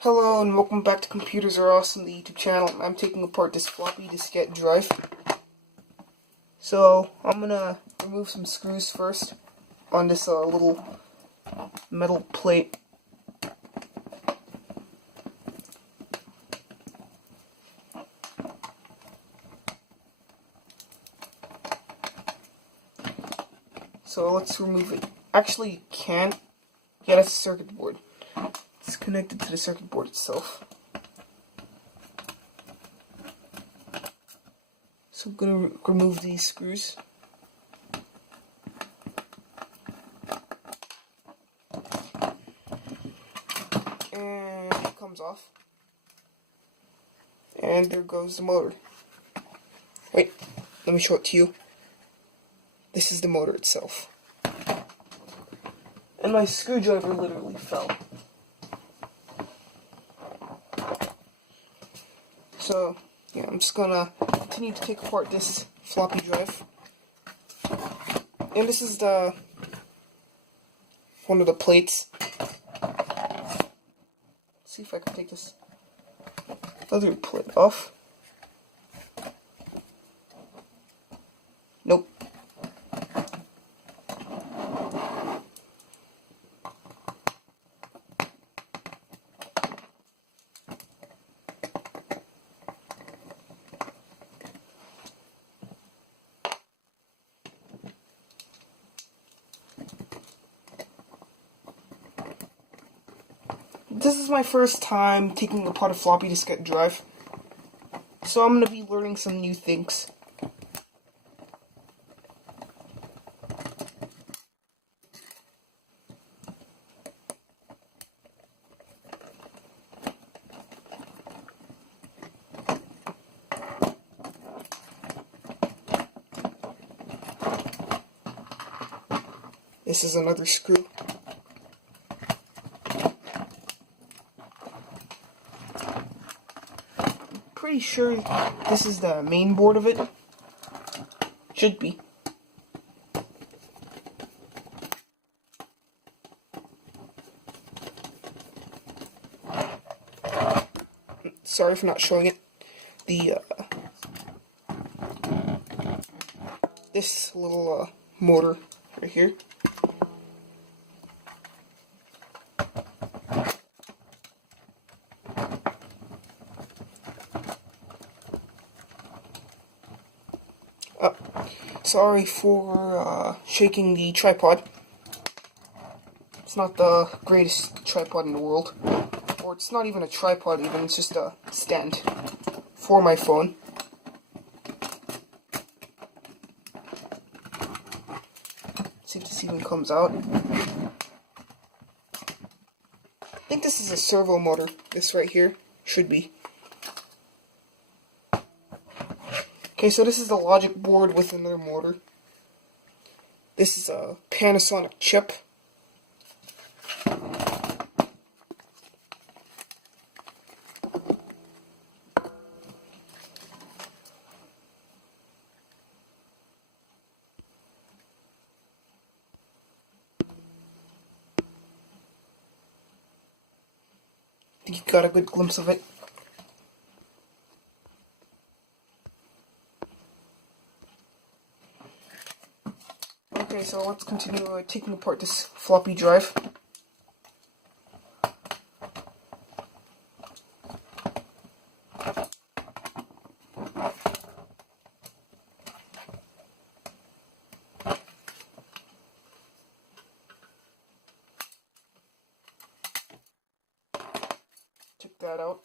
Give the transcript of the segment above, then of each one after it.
Hello and welcome back to Computers Are Awesome, the YouTube channel. I'm taking apart this floppy diskette drive. So, I'm gonna remove some screws first on this little metal plate. So let's remove it. Actually, you can't. Yeah, that's a circuit board. It's connected to the circuit board itself. So I'm going to remove these screws. And it comes off. And there goes the motor. Wait, let me show it to you. This is the motor itself. And my screwdriver literally fell. So, yeah, I'm just gonna continue to take apart this floppy drive. And this is one of the plates. Let's see if I can take this other plate off. Nope. This is my first time taking apart a floppy diskette drive, so I'm going to be learning some new things. This is another screw. Pretty sure this is the main board of it. Should be. Sorry for not showing it. This little motor right here. Sorry for shaking the tripod. It's not the greatest tripod in the world. Or it's not even a tripod even, it's just a stand for my phone. Let's see if this even comes out. I think this is a servo motor. This right here should be. Okay, so this is the logic board with another motor. This is a Panasonic chip. I think you got a good glimpse of it. Okay, so let's continue taking apart this floppy drive. Check that out.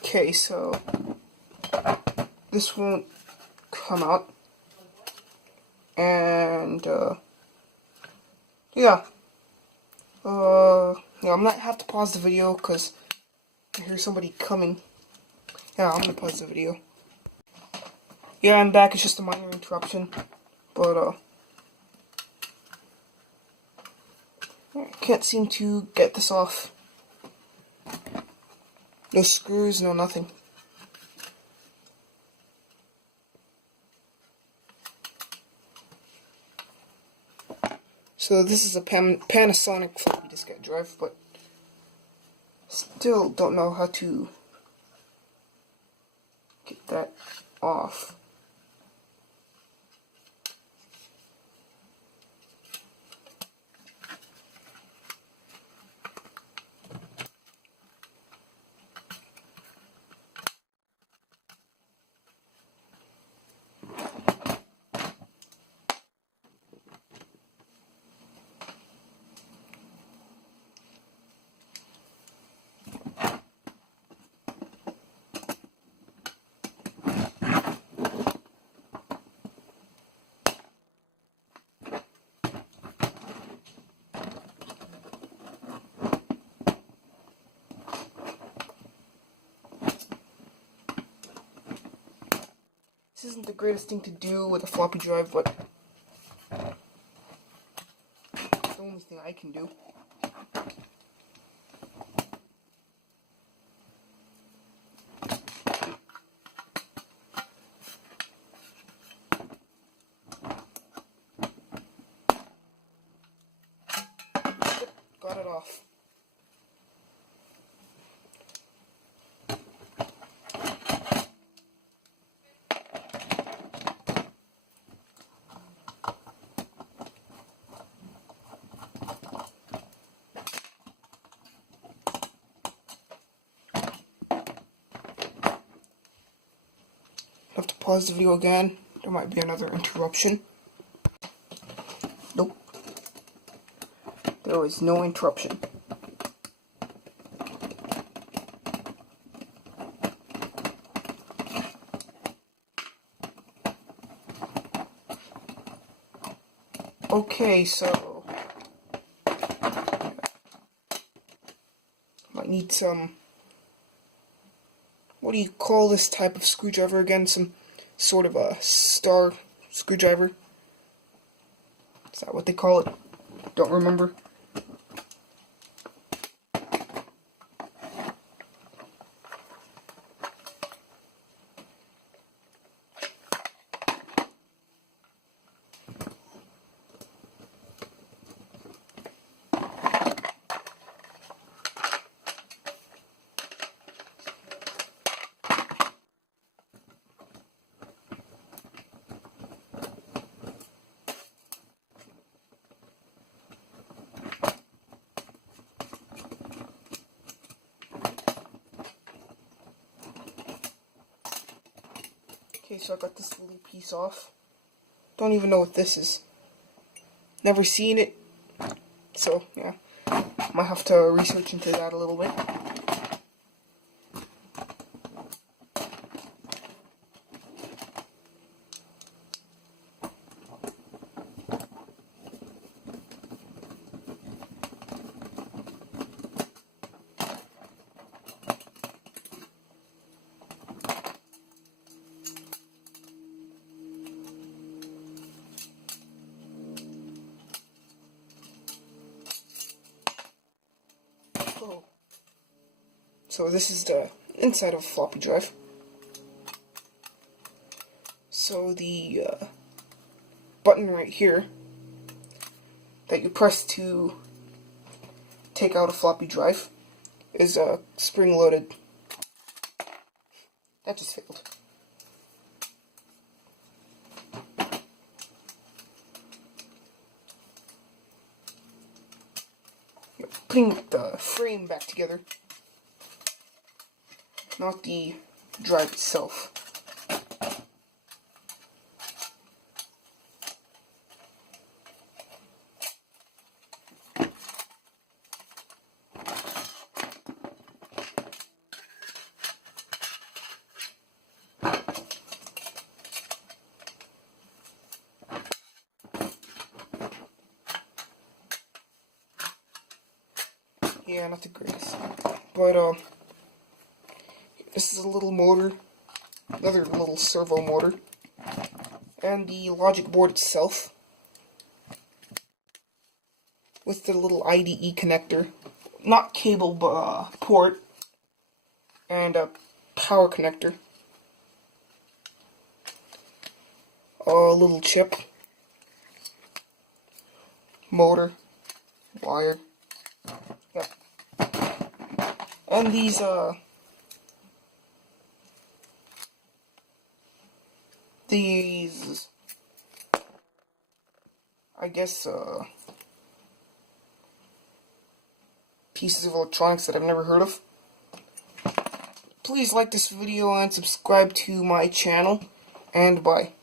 Okay, so this won't come out, and yeah, I'm gonna have to pause the video because I hear somebody coming. Yeah, I'm gonna pause the video. Yeah, I'm back. It's just a minor interruption, but I can't seem to get this off. No screws, no nothing. So this is a Panasonic floppy diskette drive, but still don't know how to get that off. This isn't the greatest thing to do with a floppy drive, but it's the only thing I can do. Got it off. Have to pause the video again. There might be another interruption. Nope. There was no interruption. Okay, so might need some, what do you call this type of screwdriver again? Some sort of a star screwdriver. Is that what they call it? Don't remember. Okay, so I got this little piece off. Don't even know what this is. Never seen it. So, yeah. Might have to research into that a little bit. Oh. So this is the inside of a floppy drive. So the button right here that you press to take out a floppy drive is spring-loaded. That just failed. Putting the frame back together, not the drive itself. Yeah, not the greatest. But, this is a little motor, another little servo motor, and the logic board itself, with the little IDE connector, not cable, but, port. and a power connector. A little chip, motor, wire, yeah, and these I guess pieces of electronics that I've never heard of. Please like this video and subscribe to my channel, and bye.